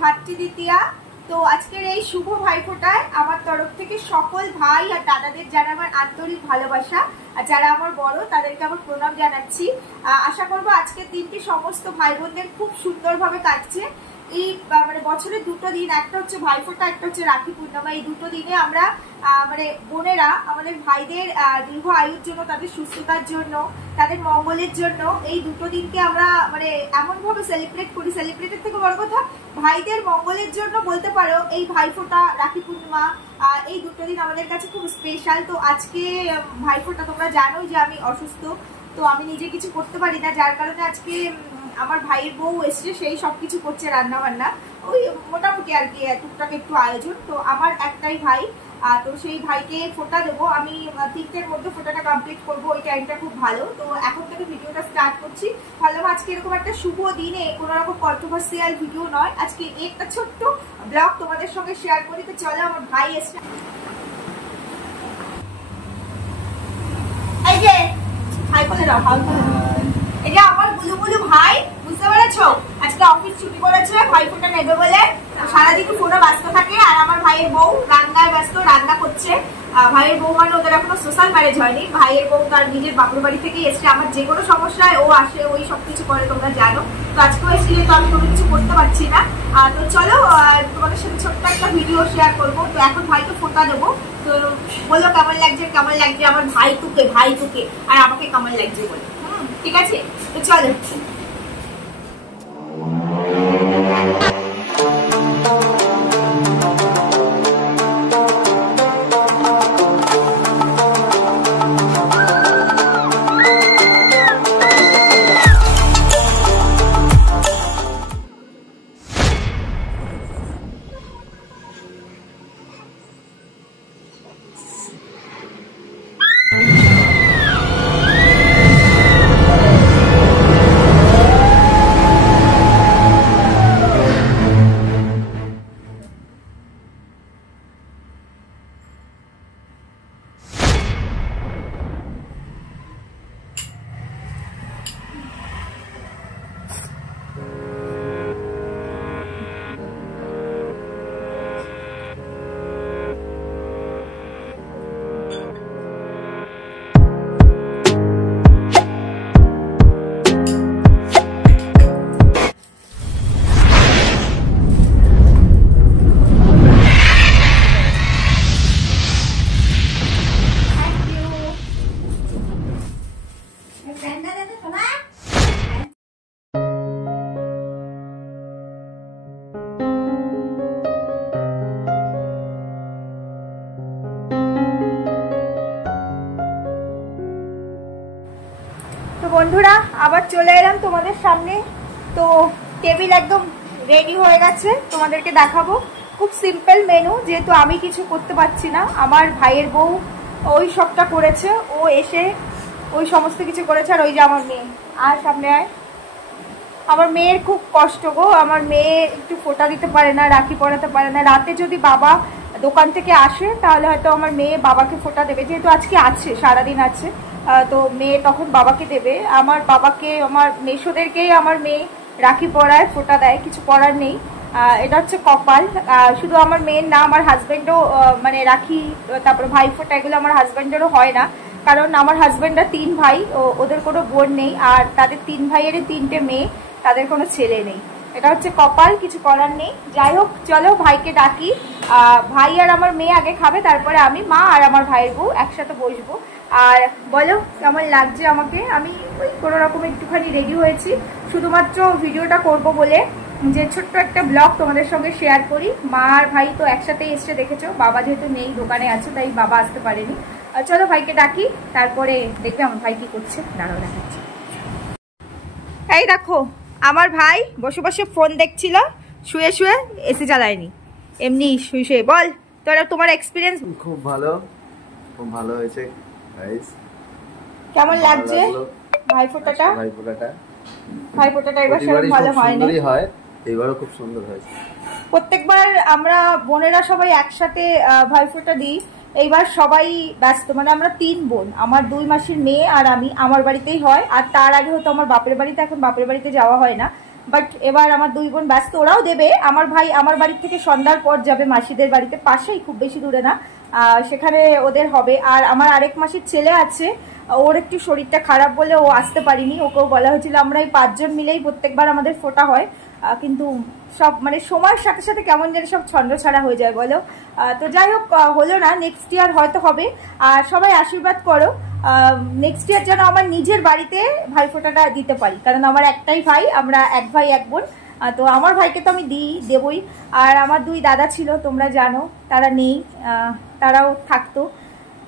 ভাতৃদ্বিতীয়া। তো আজকের এই শুভ ভাইফোঁটায় আমার তরফ থেকে সকল ভাই আর দাদাদের যারা আমার আন্তরিক ভালোবাসা আর যারা আমার বড় তাদেরকে আমার প্রণাম জানাচ্ছি। আশা করবো আজকের দিনটি সমস্ত ভাই বোনদের খুব সুন্দরভাবে কাটছে। এই মানে বছরে দুটো দিন, একটা হচ্ছে ভাইফোঁটা, একটা হচ্ছে রাখি পূর্ণিমা। এই দুটো দিনে আমরা মানে বোনেরা আমাদের ভাইদের দীর্ঘ আয়ুর জন্য, তাদের সুস্থতার জন্য, তাদের মঙ্গলের জন্য এই দুটো দিনকে আমরা মানে এমন ভাবে সেলিব্রেট করি। সেলিব্রেটের থেকে বড় কথা ভাইদের মঙ্গলের জন্য বলতে পারো এই ভাইফোঁটা, রাখি পূর্ণিমা, এই দুটো দিন আমাদের কাছে খুব স্পেশাল। তো আজকে ভাইফোঁটা, তোমরা জানোই যে আমি অসুস্থ, তো আমি নিজে কিছু করতে পারি না, যার কারণে আজকে আমার ভাইয়ের বউ এসছে, সেই সবকিছু করছে, রান্না বান্না, ওই মোটামুটি আর কি টুকটাক একটু আয়োজন। তো আমার একটাই ভাই, তো সেই ভাইকে ফোঁটা দেবো আমি। 3টের মধ্যে ফোঁটাটা কমপ্লিট করবো, ওই টাইমটা খুব ভালো। তো এখন থেকে ভিডিওটা স্টার্ট করছি। ভাবলাম আজকে এরকম একটা শুভ দিনে কোনো রকম কন্ট্রোভার্সিয়াল ভিডিও নয়, আজকে একটা ছোট্ট ব্লগ তোমাদের সঙ্গে শেয়ার করি। তো চলো, আমার ভাই এসছে। এই যে ভাই বলে দাও, এই যে আমার বুলু ভাই, বুঝতে পেরেছো? আজকে অফিস ছুটি করেছে ভাইফোঁটা নেবে বলে, সারাদিন ফোনে ব্যস্ত থাকে। আর আমার ভাইয়ের বউ রান্নায় ব্যস্ত, রান্না করছে। ভাইয়ের বউ মানে ওদের এখনো সোশ্যাল ম্যারেজ হয়নি, ভাইয়ের বউ তার নিজের বাপের বাড়ি থেকে এসছে। আমার যে কোনো সমস্যায় ও আসে, ওই সবকিছু করে, তোমরা জানো। তো আজকেও এসেছিলে, তো আমি কোনো কিছু করতে পারছি না। তো চলো তোমাদের সাথে ছোট্ট একটা ভিডিও শেয়ার করবো। তো এখন ভাইকে ফোঁটা দেবো। তো বলো কেমন লাগছে, কেমন লাগছে আমার ভাই তোকে আর আমাকে কেমন লাগছে বলে। ঠিক আছে, তো চলো। তো বন্ধুরা, আবার চলে এলাম তোমাদের সামনে। তো টেবিল একদম রেডি হয়ে গেছে, তোমাদেরকে দেখাবো। খুব সিম্পল মেনু, যেহেতু আমি কিছু করতে পারছি না, আমার ভাইয়ের বউ ওই সবটা করেছে। ও এসে ওই সমস্ত কিছু করেছে। আর ওই যে আমার মেয়ে, আর সামনে আয়। আমার মেয়ের খুব কষ্ট গো, আমার মেয়ে একটু ফোঁটা দিতে পারে না, রাখি পরাতে পারে না। রাতে যদি বাবা দোকান থেকে আসে তাহলে হয়তো আমার মেয়ে বাবাকে ফোঁটা দেবে, যেহেতু আজকে আছে, সারাদিন আছে। তো মেয়ে তখন বাবাকে দেবে। আমার বাবাকে, আমার মেসোদেরকেই আমার মেয়ে রাখি পরায়, ফোঁটা দেয়, কিছু করার নেই। এটা হচ্ছে কপাল। শুধু আমার মেয়ের না, আমার হাজব্যান্ডও মানে রাখি, তারপরে ভাইফোঁটা, এগুলো আমার হাজব্যান্ডেরও হয় না। কারণ আমার হাজব্যান্ডরা 3 ভাই, ওদের কোনো বোন নেই। আর তাদের 3 ভাইয়েরই 3টে মেয়ে, তাদের কোনো ছেলে নেই। এটা হচ্ছে কপাল, কিছু করার নেই। যাই হোক, চলো ভাইকে ডাকি। ভাই আর আমার মেয়ে আগে খাবে, তারপরে আমি, মা আর আমার ভাইয়ের বউ একসাথে বসবো। আর বলো কেমন লাগছে আমাকে। আমি ওই কোনো রকম একটুখানি রেডি হয়েছি, শুধুমাত্র ভিডিওটা করব বলে, যে ছোট্ট একটা ব্লগ তোমাদের সঙ্গে শেয়ার করি। মা আর ভাই তো একসাথেই এসছে, দেখেছো। বাবা যেহেতু নেই, দোকানে আছে, তাই বাবা আসতে পারেনি। চলো ভাইকে ডাকি, তারপরে দেখবে আমার ভাই কি করছে, দাঁড়াও দেখাচ্ছি। এই দেখো, আমার ভাই বসে বসে ফোন দেখছিল, শুয়ে শুয়ে, এসি চালায়নি, এমনি শুয়ে শুয়ে। বল তোমার এক্সপিরিয়েন্স। খুব ভালো, খুব ভালো হয়েছে গাইস। কেমন লাগছে ভাইফোঁটাটা? ভাইফোঁটাটা এবার সেরকম ভালো হয় না, হয় এবারও খুব সুন্দর হয়েছে। প্রত্যেকবার আমরা বোনেরা সবাই একসাথে ভাইফোঁটা দিই, এইবার সবাই ব্যস্ত। মানে আমরা 3 বোন, আমার 2 মাসির মেয়ে আর আমি, আমার বাড়িতেই হয়। আর তার আগে হতো আমার বাপের বাড়িতে, এখন বাপের বাড়িতে যাওয়া হয় না। বাট এবার আমার 2 বোন ব্যস্ত, ওরাও দেবে। আমার ভাই আমার বাড়ি থেকে সন্ধ্যার পর যাবে মাসিদের বাড়িতে, পাশেই, খুব বেশি দূরে না, সেখানে ওদের হবে। আর আমার আরেক মাসির ছেলে আছে, ওর একটু শরীরটা খারাপ বলে ও আসতে পারিনি, ওকেও বলা হয়েছিল। আমরা এই 5 জন মিলেই প্রত্যেকবার আমাদের ফোটা হয়, কিন্তু সব মানে সময়ের সাথে সাথে কেমন যেন সব ছন্দ ছাড়া হয়ে যায় বলো। তো যাই হোক, হলো না, নেক্সট ইয়ার হয়তো হবে। আর সবাই আশীর্বাদ করো নেক্সট ইয়ার যেন আমার নিজের বাড়িতে ভাইফোঁটাটা দিতে পারি, কারণ আমার একটাই ভাই, আমরা 1 ভাই 1 বোন। তো আমার ভাইকে তো আমি দেবই। আর আমার 2 দাদা ছিল, তোমরা জানো, তারা নেই, তারাও থাকতো,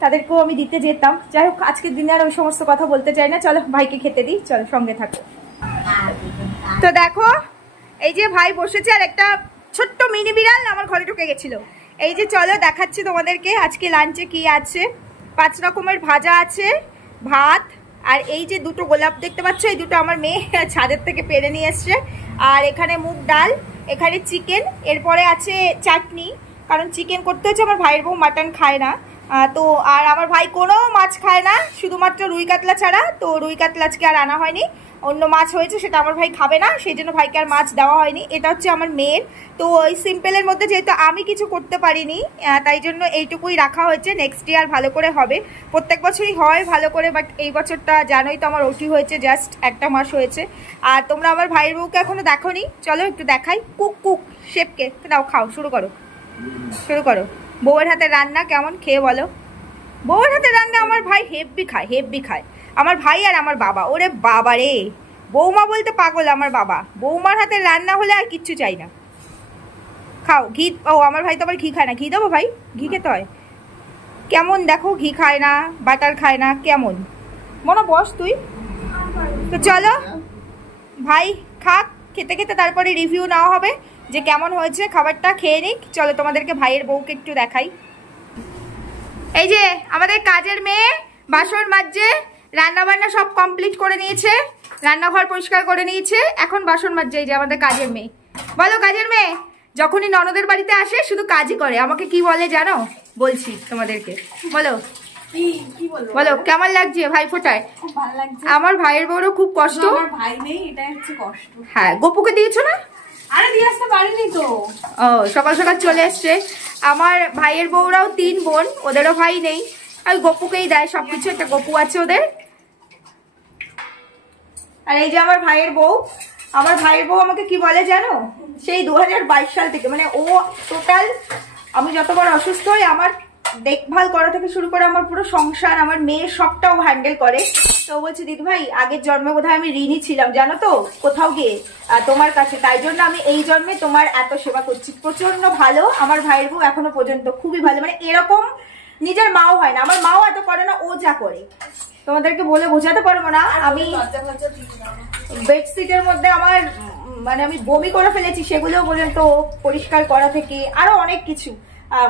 তাদেরকেও আমি দিতে যেতাম। যাই হোক, আজকের দিনে আর ওই সমস্ত কথা বলতে চাই না, চলো ভাইকে খেতে দিই, চলো সঙ্গে থাকো। তো দেখো, এই যে ভাই বসেছে, আর একটা ছোট্ট মিনি বিড়াল আমার ঘরে ঢুকে গেছিল। এই যে চলো দেখাচ্ছি তোমাদেরকে আজকে লাঞ্চে কি আছে। 5 রকমের ভাজা আছে, ভাত, আর এই যে 2টো গোলাপ দেখতে পাচ্ছ, এই 2টো আমার মেয়ে ছাদের থেকে পেরে নিয়ে এসছে। আর এখানে মুগ ডাল, এখানে চিকেন, এরপরে আছে চাটনি, কারণ চিকেন করতে হচ্ছে, আমার ভাইয়ের বউ মাটন খায় না। তো আর আমার ভাই কোনো মাছ খায় না, শুধুমাত্র রুই কাতলা ছাড়া। তো রুই কাতলা আজকে আর আনা হয়নি, অন্য মাছ হয়েছে, সেটা আমার ভাই খাবে না, সেই জন্য ভাইকে আর মাছ দেওয়া হয়নি। এটা হচ্ছে আমার মেয়ের। তো ওই সিম্পলের মধ্যে যেহেতু আমি কিছু করতে পারিনি, তাই জন্য এইটুকুই রাখা হয়েছে। নেক্সট ইয়ার ভালো করে হবে, প্রত্যেক বছরই হয় ভালো করে, বাট এই বছরটা জানোই তো আমার ওটি হয়েছে, জাস্ট 1টা মাস হয়েছে। আর তোমরা আমার ভাইয়ের বউকে এখনো দেখোনি, চলো একটু দেখাই। কুক শেফকে নাও, খাও, শুরু করো। বউয়ের হাতে রান্না কেমন খেয়ে বলো। বউয়ের হাতে রান্না আমার ভাই হেব্বি খায়। আমার ভাই আর আমার বাবা, ওরে বাবা রে, বৌমা বলতে পাগল আমার বাবা। বৌমার হাতে রান্না হলে আর কিচ্ছু চাই না। খাও ঘি। ও আমার ভাই তো আবার ঘি খায় না, ঘি দেবো ভাই, ঘি খেতে হয়। কেমন দেখো, ঘি খায় না, বাটার খায় না, কেমন মনে বস তুই। তো চলো ভাই খাক, খেতে খেতে তারপরে রিভিউ নেওয়া হবে যে কেমন হয়েছে খাবারটা। খেয়ে নিক, চলো তোমাদেরকে ভাইয়ের বউকে একটু দেখাই। এই যে আমাদের কাজের মেয়ে বাসন মাজছে, রান্না বান্না সব কমপ্লিট করে নিয়েছে, রান্নাঘর পরিষ্কার করে নিয়েছে, এখন বাসন মাজছে। এই যে আমাদের কাজের মেয়ে। বলো কাজের মেয়ে যখনই ননদের বাড়িতে আসে শুধু কাজই করে। আমাকে কি বলে জানো, বলছি তোমাদেরকে, বলো বলো কেমন লাগছে ভাই ফোটায়? খুব ভালো লাগছে। আমার ভাইয়ের বউরও খুব কষ্ট। আমার ভাই নেই, এটা হচ্ছে কষ্ট। হ্যাঁ, গোপুকে দিয়েছো না? আরে দিয়ে আসতে পারিনি তো। ও, সকাল সকাল চলে এসছে। আমার ভাইয়ের বউরাও 3 বোন, ওদেরও ভাই নেই, আর গোপুকেই দেয় সবকিছু, একটা গোপু আছে ওদের। আর এই যে আমার ভাইয়ের বউ, আমার ভাইয়ের বউ আমাকে কি বলে জানো, সেই 2022 সাল থেকে, মানে ও টোটাল আমি যতবার অসুস্থ হই আমার দেখভাল করা থেকে শুরু করে আমার পুরো সংসার, আমার মেয়ে সবটাও হ্যান্ডেল করে। তো বলছি দিদি ভাই আগের জন্মে বোধহয় আমি ঋণী ছিলাম জানো তো, কোথাও গিয়ে তোমার কাছে, তাই জন্য আমি এই জন্মে তোমার এত সেবা করছি। প্রচন্ড ভালো আমার ভাইয়ের বউ, এখনো পর্যন্ত খুবই ভালো। মানে এরকম নিজের মাও হয় না, আমার মাও এত করে না, ও যা করে তোমাদেরকে বলে বোঝাতে পারবো না। আমি বেডশিটের মধ্যে আমার মানে আমি বমি করে ফেলেছি, সেগুলো পর্যন্ত পরিষ্কার করা থেকে আরো অনেক কিছু,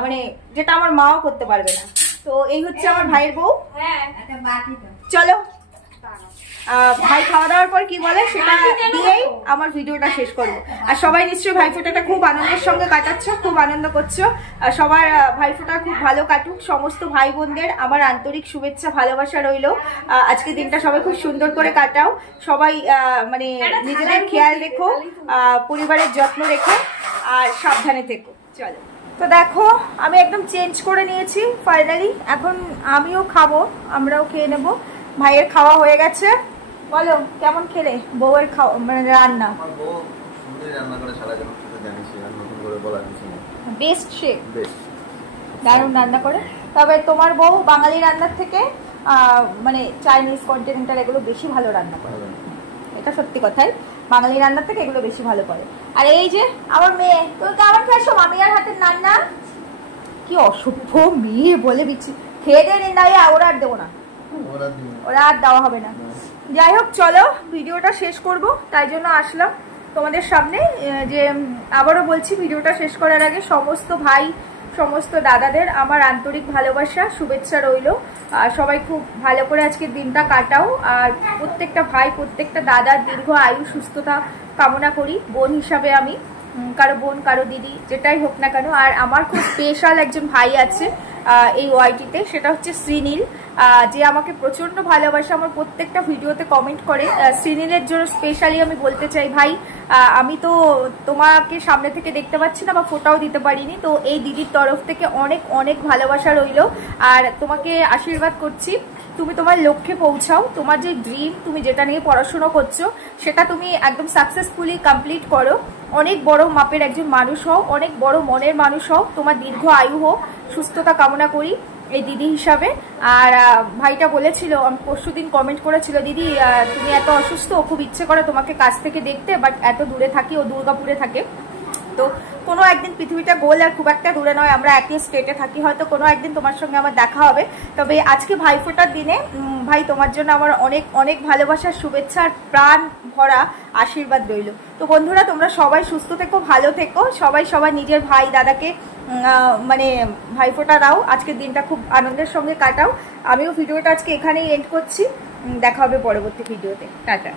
মানে যেটা আমার মাও করতে পারবে না। তো এই হচ্ছে আমার ভাইয়ের বউ। চলো ভাই খাওয়া দাওয়ার পর কি বলে সেটা দিয়েই আমার ভিডিওটা শেষ করবো। আর সবাই নিশ্চয়ই ভাইফোঁটাটা খুব আনন্দের সঙ্গে কাটাচ্ছ, খুব আনন্দ করছো। সবার ভাইফোঁটা খুব ভালো কাটুক। সমস্ত ভাই বোনদের আমার আন্তরিক শুভেচ্ছা, ভালোবাসা রইলো। আজকে দিনটা সবাই খুব সুন্দর করে কাটাও। সবাই মানে নিজেদের খেয়াল রেখো, পরিবারের যত্ন রেখো, আর সাবধানে থেকো। চলো, তো দেখো আমি একদম চেঞ্জ করে নিয়েছি ফাইনালি, এখন আমিও খাবো, আমরাও খেয়ে নেবো। ভাইয়ের খাওয়া হয়ে গেছে। বলো কেমন খেলে বউয়ের খাওয়া, মানে রান্না? বেস্ট শেফ, দারুণ রান্না করে। তবে তোমার বউ বাঙালি রান্নার থেকে মানে চাইনিজ কন্টিনেন্টাল এগুলো বেশি ভালো রান্না করে, এটা সত্যি কথাই। বাঙালি রান্নার থেকে এগুলো বেশি ভালো করে। আর এই যে আমার মেয়ে, তুই কেমন খেয়েছো মামিয়ার হাতের রান্না? কি অসভ্য মেয়ে বলে দিচ্ছি, খেয়ে দিয়ে নিন, ওরা আর দেবো না, ওরা আর দেওয়া হবে না। যাই হোক চলো ভিডিওটা শেষ করব, তাই জন্য আসলাম তোমাদের সামনে। যে আবারও বলছি, ভিডিওটা শেষ করার আগে সমস্ত ভাই, সমস্ত দাদাদের আমার আন্তরিক ভালোবাসা, শুভেচ্ছা রইল। সবাই খুব ভালো করে আজকের দিনটা কাটাও। আর প্রত্যেকটা ভাই, প্রত্যেকটা দাদার দীর্ঘ আয়ু সুস্থতা কামনা করি বোন হিসাবে আমি। কারো বোন, কারো দিদি, যেটাই হোক না কেন। আর আমার খুব স্পেশাল একজন ভাই আছে এই ওয়াইটিতে, সেটা হচ্ছে শ্রীনীল, যে আমাকে প্রচন্ড ভালোবাসে, আমার প্রত্যেকটা ভিডিওতে কমেন্ট করে। শ্রীনীলের জন্য স্পেশালি আমি বলতে চাই, ভাই আমি তো তোমাকে সামনে থেকে দেখতে পাচ্ছি না বা ফোটাও দিতে পারিনি, তো এই দিদির তরফ থেকে অনেক অনেক ভালোবাসা রইলো। আর তোমাকে আশীর্বাদ করছি, তুমি তোমার লক্ষ্যে পৌঁছাও, তোমার যে ড্রিম, তুমি যেটা নিয়ে পড়াশোনা করছো সেটা তুমি একদম সাকসেসফুলি কমপ্লিট করো, অনেক বড় মাপের একজন মানুষ হও, অনেক বড় মনের মানুষ হও, তোমার দীর্ঘ আয়ু হোক, সুস্থতা কামনা করি এই দিদি হিসাবে। আর ভাইটা বলেছিল, আমি পরশুদিন কমেন্ট করেছিল, দিদি তুমি এত অসুস্থ, খুব ইচ্ছে করে তোমাকে কাছ থেকে দেখতে, বাট এত দূরে থাকি, ও দুর্গাপুরে থাকে, তো কোনো একদিন পৃথিবীটা গোল আর খুব একটা দূরে নয়, আমরা একই স্টেটে থাকি, হয়তো কোনো একদিন তোমার সঙ্গে আমার দেখা হবে। তবে আজকে ভাইফোঁটার দিনে ভাই তোমার জন্য আমার অনেক অনেক ভালোবাসার, শুভেচ্ছা আর প্রাণ ভরা আশীর্বাদ রইল। তো বন্ধুরা, তোমরা সবাই সুস্থ থেকো, ভালো থেকো, সবাই সবার নিজের ভাই দাদাকে মানে ভাইফোঁটা দাও, আজকের দিনটা খুব আনন্দের সঙ্গে কাটাও। আমিও ভিডিওটা আজকে এখানেই এন্ড করছি, দেখা হবে পরবর্তী ভিডিওতে, টাটা।